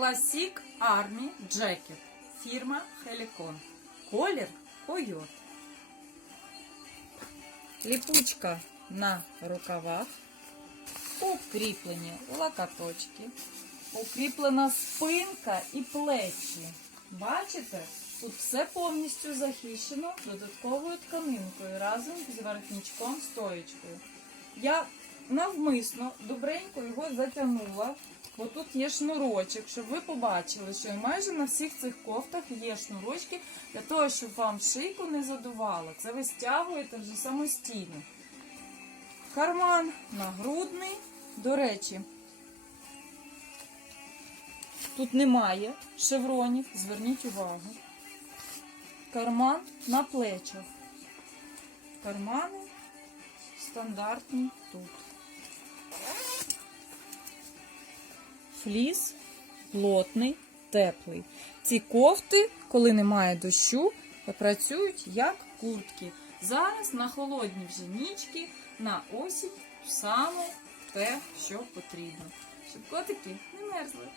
Classic Army Jacket. Фірма Helicon. Колір койот. Ліпучка на рукавах. Укріплені локоточки. Укріплена спинка і плечі. Бачите? Тут все повністю захищено додатковою тканинкою разом з воротничком стоєчкою. Я навмисно добренько його затягнула, бо тут є шнурочок, щоб ви побачили, що майже на всіх цих кофтах є шнурочки для того, щоб вам шийку не задувало. Це ви стягуєте вже самостійно. Карман нагрудний. До речі, тут немає шевронів, зверніть увагу. Карман на плечах. Кармани стандартні тут. Фліс плотний, теплий. Ці кофти, коли немає дощу, працюють як куртки. Зараз на холодні вже нічки, на осінь саме те, що потрібно. Щоб котики не мерзли.